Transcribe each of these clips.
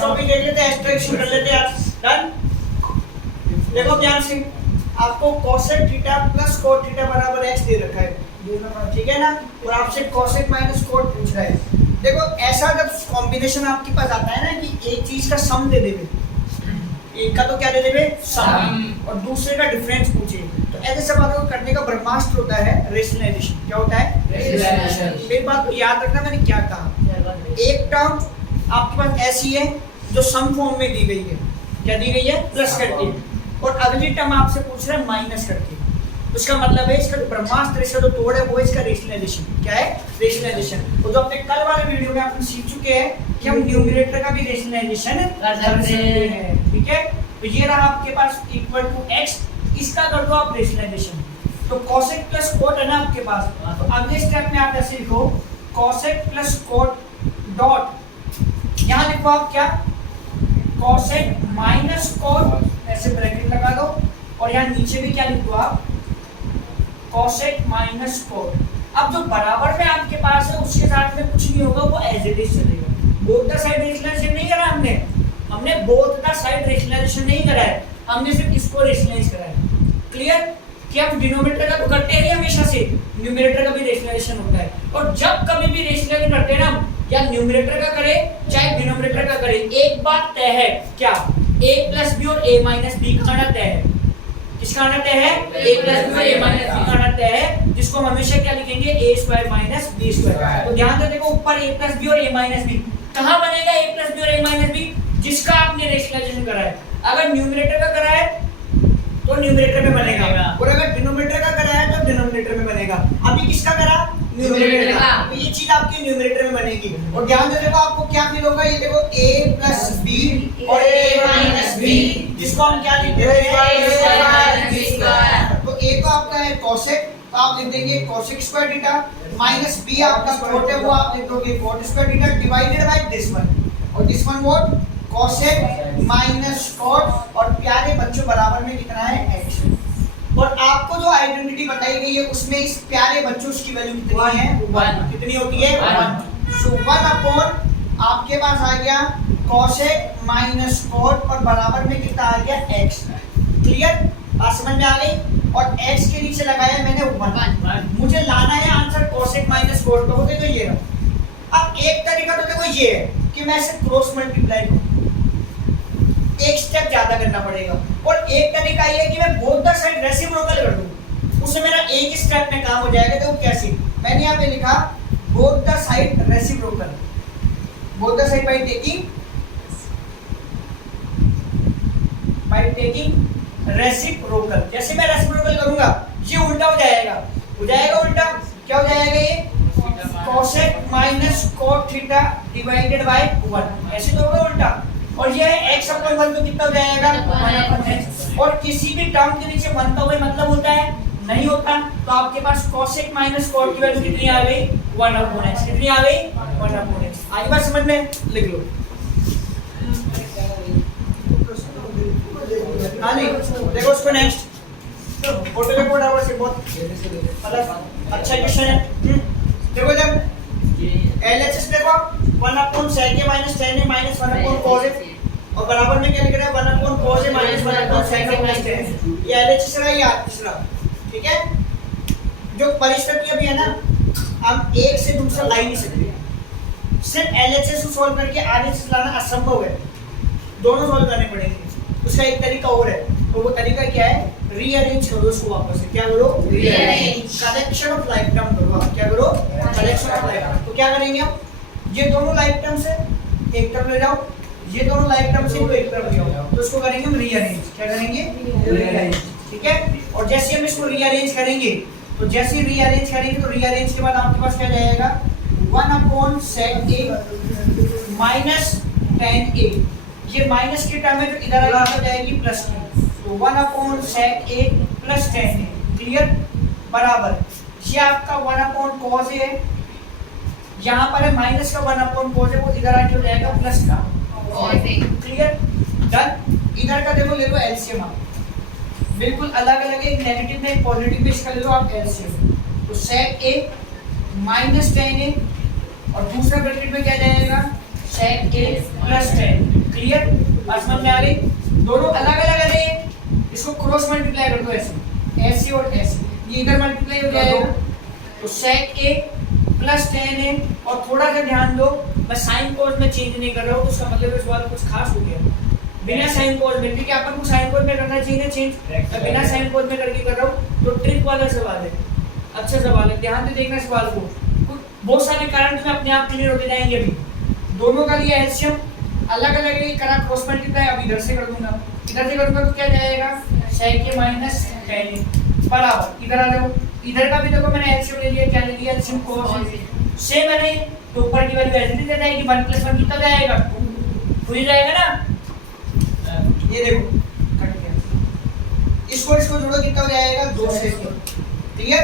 Next topic देख लेते हैं, एक्सट्रैक्शन कर लेते हैं। डन। देखो ध्यान से, आपको cosec theta plus cot theta बराबर x दे रखा है, ठीक है ना, और आपसे कोसेक माइनस कोट पूछ रहा है। देखो ऐसा जब कॉम्बिनेशन आपके पास आता है ना कि एक चीज का सम दे देवे, एक का तो क्या दे देवे सम, और दूसरे का डिफरेंस पूछे, तो ऐसे सवालों को करने का ब्रह्मास्त्र होता है रेशनलाइजेशन। क्या होता है? रेशनलाइजेशन। एक बात याद रखना, मैंने क्या कहा, एक टर्म आपके पास ऐसी है जो सम फॉर्म में दी गई है, क्या दी गई है? प्लस करके, और अगली टर्म आपसे पूछ रहा है माइनस करके। उसका मतलब है इसका ब्रह्मास्त्र, इसका जो तोड़ है वो इसका रेशनलाइजेशन। क्या है? रेशनलाइजेशन। और जो अपने कल वाले वीडियो में आपने सीख चुके हैं कि हम न्यूमरेटर का भी रेशनलाइजेशन कर सकते हैं, ठीक है। तो ये रहा आपके पास इक्वल टू x, इसका कर दो आप रेशनलाइजेशन, तो कोसेक प्लस कोट है ना आपके पास, तो अगले स्टेप में आप ऐसे लिखो कोसेक प्लस कोट डॉट, यहाँ लिखो आप क्या, कोसेक माइनस कोट, ऐसे ब्रैकेट लगा दो, और यहाँ नीचे भी क्या लिखो आप, कोसेक माइनस कोट। अब जो बराबर में आपके पास है उसके साथ में कुछ नहीं होगा, वो एज इट इज चलेगा। बोथ द साइड रेशनलाइजेशन नहीं करा हमने बोथ द साइड रेशनलाइजेशन नहीं करा है, हमने सिर्फ इसको रेशनलाइज करा है। क्लियर? कि हम डिनोमिनेटर का तो करते हैं हमेशा से, न्यूमरेटर का भी रेशनलाइजेशन होता है, और जब कभी भी रेशनलाइज करते हैं ना, या न्यूमरेटर का करें चाहे डिनोमिनेटर का करें, एक बात तय है, क्या, a प्लस बी और a माइनस बी का आना तय है। किसका आना तय है? a प्लस बी और a माइनस बी का आना तय है, जिसको हम हमेशा क्या लिखेंगे, a square minus b square. तो ध्यान से देखो, ऊपर a प्लस बी और a माइनस बी, कहाँ बनेगा a प्लस बी और a माइनस बी? जिसका आपने रेशनलाइजेशन करा है। अगर न्यूमरेटर का करा है तो न्यूमरेटर में बनेगा, और अगर डिनोमिनेटर का करा है तो डिनोमिनेटर में बनेगा। अभी किसका करा? न्यूमरेटर का, तो ये चीज आपकी न्यूमरेटर में बनेगी। और ध्यान से देखो, आपको क्या फील होगा, ये देखो a प्लस b और a माइनस b, जिसको हम क्या लिखते हैं, तो a को आपका है कोसेक, तो आप लिख देंगे cosec square theta, minus b आपका कोट है, वो आप लिख दोगे cot square theta divided by this one, और this one what, cosec minus cot, और प्यारे बच्चों बराबर में कितना है, x। और आपको जो आइडेंटिटी बताई गई है उसमें इस प्यारे बच्चों की वैल्यू कितनी है, 1। कितनी होती है? 1। सो 1 अपॉन आपके पास आ गया कोसेक माइनस कोट, और बराबर में कितना आ गया, x। क्लियर? बात समझ में आ गई? और x के नीचे लगाया मैंने 1। मुझे लाना है आंसर कोसेक माइनस कोट का, तो ये रहा। अब एक तरीका तो देखो ये है कि मैं इसे क्रॉस मल्टीप्लाई करूं, एक स्टेप ज्यादा करना पड़ेगा, और एक तरीका ये है कि मैं बोथ द साइड रेसिप्रोकल कर दूं, उससे मेरा एक स्टेप में काम हो जाएगा। तो कैसे? मैंने यहाँ पे लिखा both the side reciprocal, both the side by taking reciprocal. जैसे मैं रेसिप्रोकल करूंगा ये उल्टा हो जाएगा, उल्टा क्या हो जाएगा, ये cosec minus cot theta divided bye 1, ऐसे तो होगा उल्टा। और ये है x अपॉन 1, तो कितना हो जाएगा, 1 अपॉन x। और किसी भी टर्म के नीचे 1 का कोई मतलब होता है? नहीं होता। तो आपके पास कोसेक माइनस कोट की वैल्यू कितनी आ गई, 1 अपॉन x। कितनी आ गई, 1 अपॉन x। आगे बात समझ में, लिख लो। हाँ नहीं, देखो उसको नेक्स्ट फोटो के कोड आवर से बहुत मतलब अच्छा क्वेश्चन है। देखो जब LHS देखो 1 upon sec a minus tan a minus 1 upon cos a, और बराबर में क्या लिख रहा है, 1 upon cos a minus 1 upon sec a plus tan a। ये LHS रहा, ये तीसरा, ठीक है। जो परिस्थिति अभी है ना, हम एक से दूसरा ला ही नहीं सकते, सिर्फ LHS को सॉल्व करके RHS लाना असंभव है, दोनों सॉल्व करने पड़ेंगे। उसका एक तरीका और है, तो वो तरीका क्या है, रीअरेंज करो उसको वापस से। क्या करो, rearrange, collection of life term करो आप। क्या करो, कलेक्शन ऑफ लाइफ टर्म। तो क्या करेंगे हम, ये दोनों लाइफ टर्म से एक तरफ ले जाओ, ये दोनों लाइफ टर्म से इनको एक तरफ ले जाओ, तो उसको करेंगे हम रीअरेंज। क्या करेंगे, रीअरेंज, ठीक है। और जैसे हम इसको रीअरेंज करेंगे, तो जैसे रीअरेंज करेंगे, तो रीअरेंज के बाद आपके पास क्या जाएगा, 1 upon sec a minus tan a, ये माइनस की टर्म है तो इधर आ जाएगी प्लस की, तो 1 upon sec a plus tan a। Clear? बराबर ये आपका 1 अपॉन cos a है, यहाँ पर है माइनस का 1 अपॉन cos a, वो इधर आके हो जाएगा प्लस का cos a। क्लियर? डन। इधर का देखो, ले लो एलसीएम आप, बिल्कुल अलग अलग है, एक नेगेटिव में एक पॉजिटिव में, इसका ले लो आप एलसीएम। तो sec a minus tan a, और दूसरा ब्रैकेट में क्या जाएगा, sec a plus tan। Clear? बात समझ में आ गई? दोनों अलग अलग है, इसको क्रॉस मल्टीप्लाई कर दो ऐसे, ऐसे और ऐसे, ये इधर मल्टीप्लाई हो जाएगा तो sec a plus tan a। और थोड़ा सा ध्यान दो, मैं साइन कोस में चेंज नहीं कर रहा हूँ, तो उसका मतलब इस बार कुछ खास हो गया बिना साइन कोस में, क्योंकि अपन को साइन कोस में करना चाहिए चेंज, मैं बिना साइन कोस में करके कर रहा हूँ। तो ट्रिक वाला सवाल है, अच्छा सवाल है, ध्यान से देखना सवाल को, बहुत सारे कारण तुम्हें अपने आप क्लियर होते जाएंगे। अभी दोनों का लिया एलसीएम, अलग अलग है, करा क्रॉस मल्टीप्लाई, अब इधर से कर दूंगा, इधर से करूंगा तो क्या जाएगा sec a minus tan a बराबर, इधर आ जाओ, इधर का भी देखो मैंने एलसीएम ले लिया, क्या ले लिया एलसीएम cos से, मैंने तो ऊपर की वैल्यू ऐसे दे जाएगी 1 + 1 कितना जाएगा 2 ही जाएगा ना, ये देखो कट गया, इसको जोड़ो कितना हो जाएगा 2 से, ठीक है?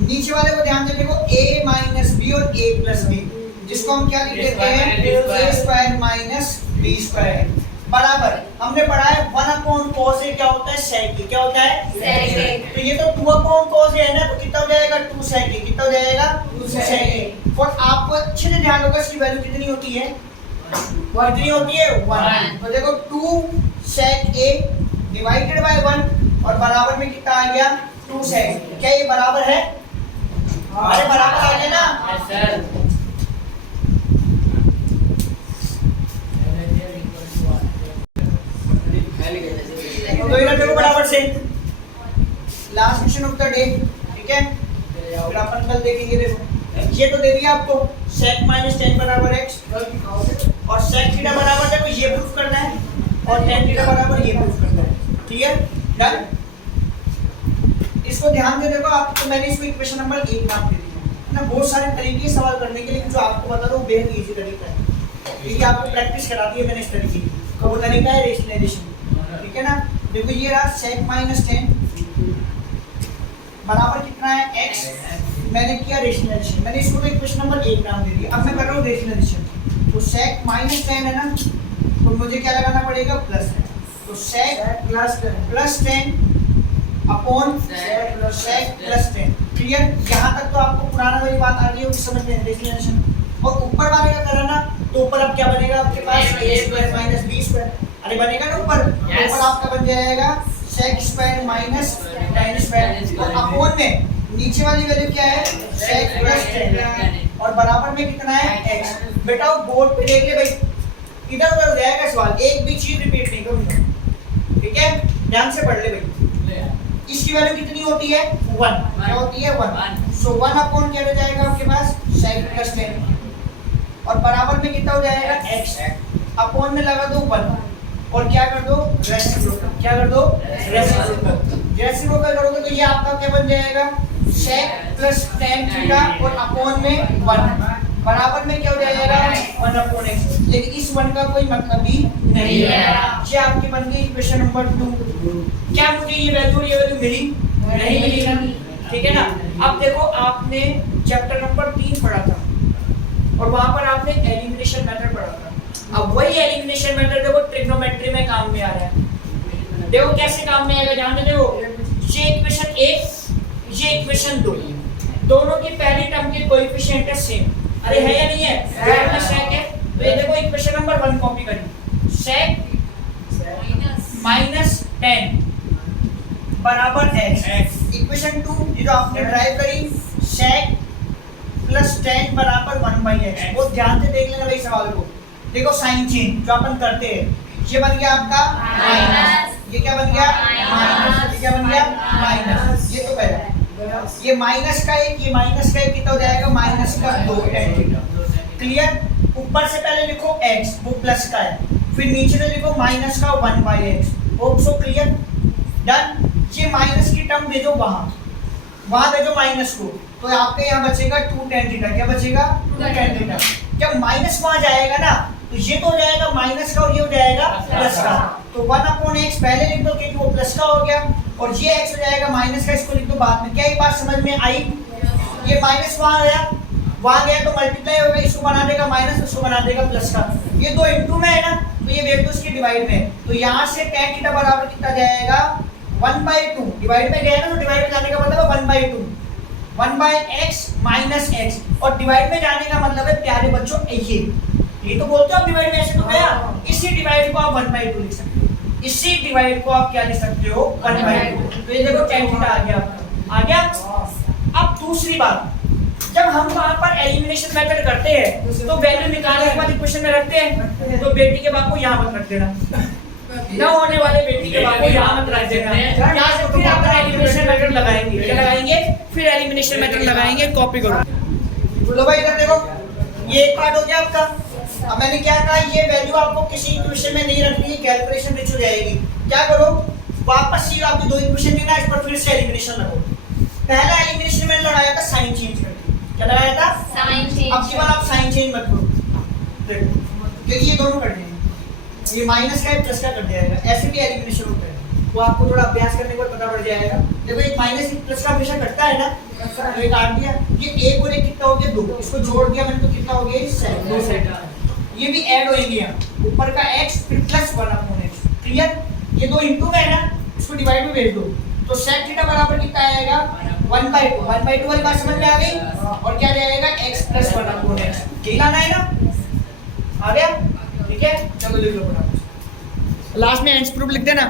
नीचे वाले को ध्यान से देखो, a माइनस b और a प्लस b, जिसको हम क्या लिख देते हैं a square minus b square बराबर, हमने पढ़ा है 1 cos a क्या होता है sec a, क्या होता है sec a, तो ये तो 2 cos a है ना, तो कितना हो जाएगा 2 sec a, कितना हो जाएगा 2 sec a। और आपको अच्छे से ध्यान होगा इसकी वैल्यू कितनी होती है, कितनी होती है 1, तो देखो 2 sec a डिवाइडेड बाय 1 और बराबर में कितना आ गया 2 sec a, क्या ये बराबर है? अरे बराबर आ गया ना सर। तो इधर देखो बराबर से, last question of the day, ठीक है? फिर अपन कल देखेंगे। देखो ये तो दे दिया आपको sec माइनस tan बराबर x, और sec थीटा बराबर देखो ये प्रूफ करना है, और tan थीटा बराबर ये प्रूफ करना है, क्लियर? डन? इसको ध्यान से देखो, आपको मैंने इसको इक्वेशन नंबर 1 नाम दे दिया है ना। बहुत सारे तरीके सवाल करने के लिए, जो आपको बता दो बेहद इजी तरीका है, क्योंकि आपको प्रैक्टिस करा दी है मैंने इस तरीके की, तो वो तरीका है रेशनलाइजेशन, ठीक है ना? देखो ये रहा sec माइनस tan बराबर कितना है x, मैंने किया रेशनलाइजेशन, मैंने इसको तो इक्वेशन नंबर 1 नाम दे दिया। अब मैं कर रहा हूँ रेशनलाइजेशन, तो sec माइनस tan है ना, तो मुझे क्या लगाना पड़ेगा प्लस, तो sec plus tan upon sec plus tan, clear? यहाँ तक तो आपको पुराना वाली बात आ गई होगी समझ में, रेशनलाइजेशन। और ऊपर वाले का करा ना, तो ऊपर अब क्या बनेगा आपके पास a square minus b square, अरे बनेगा ना ऊपर, ऊपर आपका बन जाएगा sec square minus tan square, और अपॉन में नीचे वाली वैल्यू क्या है sec प्लस tan, और बराबर में कितना है x। बेटा वो बोर्ड पे देख ले भाई, इधर उधर हो जाएगा सवाल, एक भी चीज रिपीट नहीं करूंगा, ठीक है? ध्यान से पढ़ ले भाई। इसकी वैल्यू कितनी होती है 1, क्या होती है 1, सो 1 अपॉन क्या हो जाएगा आपके पास sec प्लस tan, और बराबर में कितना हो जाएगा x, अपॉन में लगा दो 1 और क्या कर दो रेसिप्रोकल, क्या कर दो रेसिप्रोकल करोगे तो ये आपका क्या बन जाएगा sec प्लस tan थीटा और अपॉन में 1 बराबर में क्या हो जाएगा 1 अपॉन x। लेकिन इस 1 का कोई मतलब ही नहीं है, ये आपकी बन गई इक्वेशन नंबर 2। क्या मुझे ये वैल्यू मिली? नहीं मिली ना, ठीक है ना? अब देखो आपने चैप्टर नंबर 3 पढ़ा था और वहां पर आपने एलिमिनेशन मेथड पढ़ा था, अब वही एलिमिनेशन मेथड देखो ट्रिग्नोमेट्री में काम में आ रहा है। देखो कैसे काम में आएगा, ध्यान से देखो, ये इक्वेशन 1 ये इक्वेशन 2, दोनों की पहली टर्म के कोएफिशिएंट है सेम, अरे है या नहीं है? दोनों में sec है, तो ये देखो इक्वेशन नंबर 1 कॉपी करिए, sec माइनस tan बराबर x। इक्वेशन 2 ये जो आपने ड्राइव करी sec प्लस tan बराबर 1/x। वो ध्यान से देख लेना भाई सवाल को, देखो साइन चेंज जो अपन करते हैं, ये बन गया आपका माइनस, ये क्या बन गया माइनस, ये क्या बन गया माइनस, ये तो पहला ये माइनस का 1 ये माइनस का 1 कितना हो जाएगा माइनस का 2 tan थीटा, क्लियर? ऊपर से पहले लिखो x वो प्लस का है, फिर नीचे से लिखो माइनस का 1/x, hope so clear? Done? ये माइनस की टर्म भेजो वहां भेजो माइनस को, तो आपके यहाँ बचेगा 2 tan थीटा, क्या बचेगा 2 tan थीटा। जब माइनस वहां जाएगा ना तो ये तो हो जाएगा माइनस का और ये हो जाएगा प्लस का, तो 1/x पहले लिख दो क्योंकि वो प्लस का हो गया, और ये x हो जाएगा माइनस का, इसको लिख दो बाद में। क्या ये बात समझ में आई? ये माइनस वहां गया तो मल्टीप्लाई होगा, इसको बना देगा माइनस, उसको बना देगा प्लस का, ये 2 इनटू में है ना, तो ये वेक्टर उसके डिवाइड में, तो यहाँ से tan थीटा बराबर कितना जाएगा 1/2, डिवाइड में गया ना, तो डिवाइड में जाने का मतलब है 1/2, 1/x माइनस x, और डिवाइड में जाने का मतलब है प्यारे बच्चों ये तो बोलते हो आप डिवाइड में, ऐसे तो गया, इस इसी डिवाइड को आप 1/2 लिख सकते हो, इसी डिवाइड को आप क्या लिख सकते हो 1/2। तो ये देखो tan थीटा आ गया आपका, आ गया। अब दूसरी बात, जब हम वहां पर एलिमिनेशन मेथड करते हैं तो वैल्यू निकालने के बाद इक्वेशन में रखते हैं, तो बेटी के बाप को यहाँ मत रख देना, न होने वाले बेटी के बाप को यहाँ मत रख देना, यहाँ से फिर आप एलिमिनेशन मेथड लगाएंगे, क्या लगाएंगे, फिर एलिमिनेशन मेथड लगाएंगे, कॉपी करो। बोलो भाई इधर देखो, ये एक पार्ट हो गया आपका। अब मैंने क्या कहा, ये वैल्यू आपको किसी इक्वेशन में नहीं रखनी है, कैलकुलेशन में चली जाएगी। क्या करो, वापस ये आपको दो इक्वेशन देना, इस पर फिर से एलिमिनेशन लगाओ। पहला एलिमिनेशन मैंने लगाया था साइन चेंज करके, क्या लगाया था, साइन चेंज। अब की बार आप साइन चेंज मत करो, देखो क्योंकि ये दोनों कर देंगे, ये माइनस का प्लस का कर दिया जाएगा, ऐसे भी एलिमिनेशन होता है, वो आपको थोड़ा अभ्यास करने के बाद पता पड़ जाएगा। देखो एक माइनस प्लस का हमेशा कटता है ना, तो ये काट दिया, ये एक और एक कितना हो गया 2, इसको जोड़ दिया मैंने तो कितना हो गया 7, 2 सेट। ये भी ऐड होएंगे यहाँ, ऊपर का x फिर प्लस 1/x, क्लियर। ये दो इंटू में है ना, इसको डिवाइड में भेज दो, तो sec थीटा बराबर कितना आएगा 1/2, 1/2 वाली बात समझ में आ गई। और क्या जाएगा x + 1/x, यही लाना है ना, आ गया, ठीक है। चलो लिख लो फटाफट, लास्ट में एंड प्रूफ लिख देना।